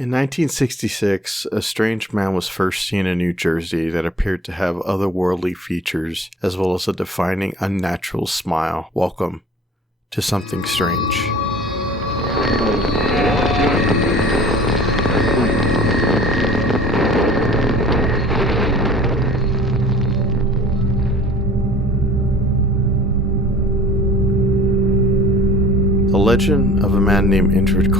In 1966, a strange man was first seen in New Jersey that appeared to have otherworldly features as well as a defining unnatural smile. Welcome to Something Strange. The legend of a man named Indrid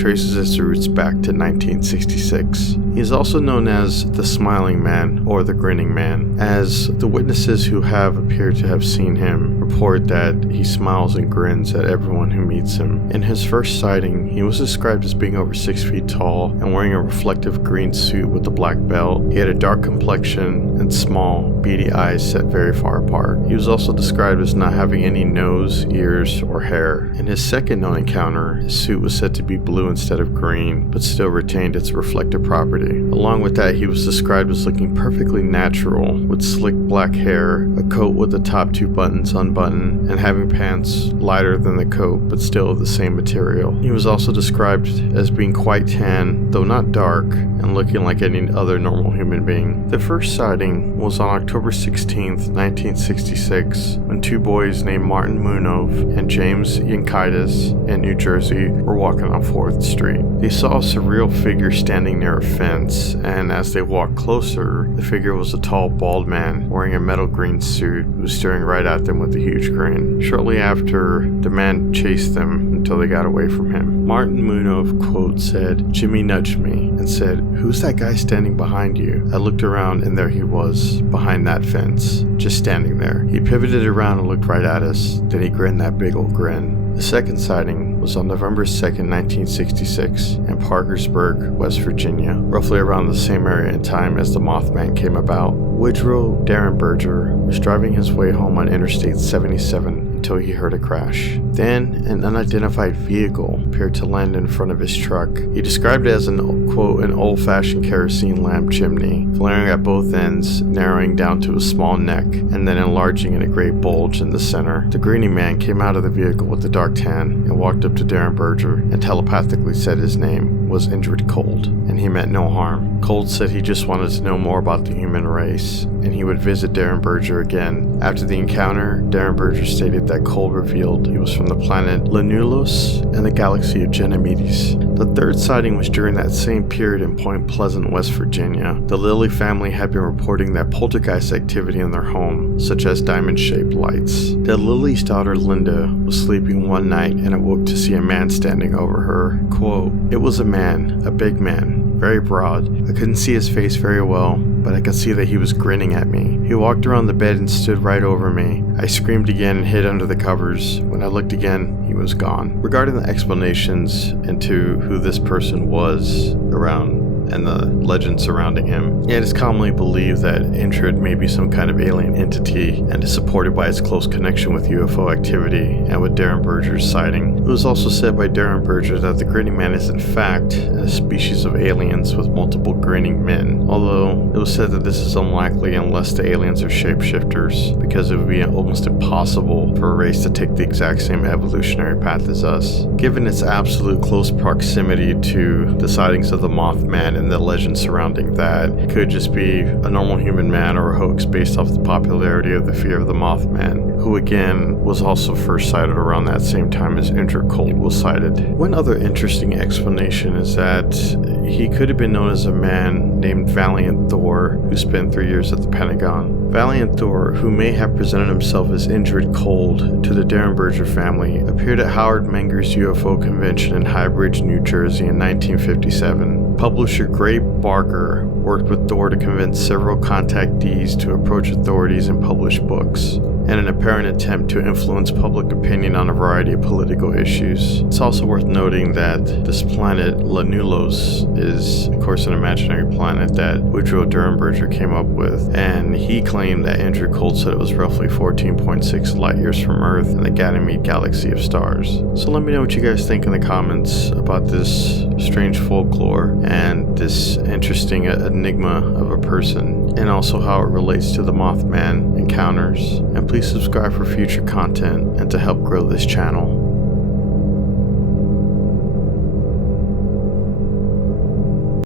traces its roots back to 1966. He is also known as the Smiling Man or the Grinning Man, as the witnesses who have appeared to have seen him report that he smiles and grins at everyone who meets him. In his first sighting, he was described as being over 6 feet tall and wearing a reflective green suit with a black belt. He had a dark complexion and small, beady eyes set very far apart. He was also described as not having any nose, ears, or hair. In his second known encounter, his suit was said to be blue instead of green, but still retained its reflective property. Along with that, he was described as looking perfectly natural, with slick black hair, a coat with the top 2 buttons unbuttoned, and having pants lighter than the coat, but still of the same material. He was also described as being quite tan, though not dark, and looking like any other normal human being. The first sighting was on October 16th, 1966, when 2 boys named Martin Munov and James Yankitis in New Jersey were walking on 4th Street. They saw a surreal figure standing near a fence, and as they walked closer, the figure was a tall, bald man wearing a metal green suit who was staring right at them with a huge grin. Shortly after, the man chased them until they got away from him. Martin Munov, quote, said, "Jimmy nudged me and said, 'Who's that guy standing behind you?' I looked around and there he was, behind that fence, just standing there. He pivoted around and looked right at us, then he grinned that big old grin." The second sighting was on November 2nd, 1966, in Parkersburg, West Virginia, roughly around the same area and time as the Mothman came about. Woodrow Derenberger was driving his way home on Interstate 77 until he heard a crash. Then, an unidentified vehicle appeared to land in front of his truck. He described it as an old-fashioned kerosene lamp chimney, flaring at both ends, narrowing down to a small neck, and then enlarging in a great bulge in the center. The grinning man came out of the vehicle with the dark tan and walked up to Derenberger and telepathically said his name was Indrid Cold, and he meant no harm. Cold said he just wanted to know more about the human race, and he would visit Derenberger again. After the encounter, Derenberger stated that Cold revealed he was from the planet Lanulus and the galaxy of Ganymedes. The third sighting was during that same period in Point Pleasant, West Virginia. The Lilly family had been reporting that poltergeist activity in their home, such as diamond-shaped lights. The Lilly's daughter Linda was sleeping one night and awoke to see a man standing over her. Quote, "It was a man, a big man, very broad. I couldn't see his face very well, but I could see that he was grinning at me. He walked around the bed and stood right over me. I screamed again and hid under the covers. When I looked again, he was gone." Regarding the explanations into who this person was around and the legend surrounding him, it is commonly believed that Indrid may be some kind of alien entity and is supported by its close connection with UFO activity and with Derenberger's sighting. It was also said by Derenberger that the grinning man is in fact a species of aliens with multiple grinning men, although it was said that this is unlikely unless the aliens are shapeshifters, because it would be almost impossible for a race to take the exact same evolutionary path as us. Given its absolute close proximity to the sightings of the Mothman and the legend surrounding that, it could just be a normal human man or a hoax based off the popularity of the fear of the Mothman, who again was also first sighted around that same time as Indrid Cold was sighted. One other interesting explanation is that he could have been known as a man named Valiant Thor who spent 3 years at the Pentagon. Valiant Thor, who may have presented himself as Indrid Cold to the Derenberger family, appeared at Howard Menger's UFO convention in High Bridge, New Jersey in 1957. Publisher Gray Barker worked with Thor to convince several contactees to approach authorities and publish books, in an apparent attempt to influence public opinion on a variety of political issues. It's also worth noting that this planet, Lanulus, is of course an imaginary planet that Woodrow Derenberger came up with, and he claimed that Indrid Cold said it was roughly 14.6 light years from Earth in the Ganymede galaxy of stars. So let me know what you guys think in the comments about this strange folklore and this interesting enigma of a person, and also how it relates to the Mothman encounters. And please subscribe for future content and to help grow this channel.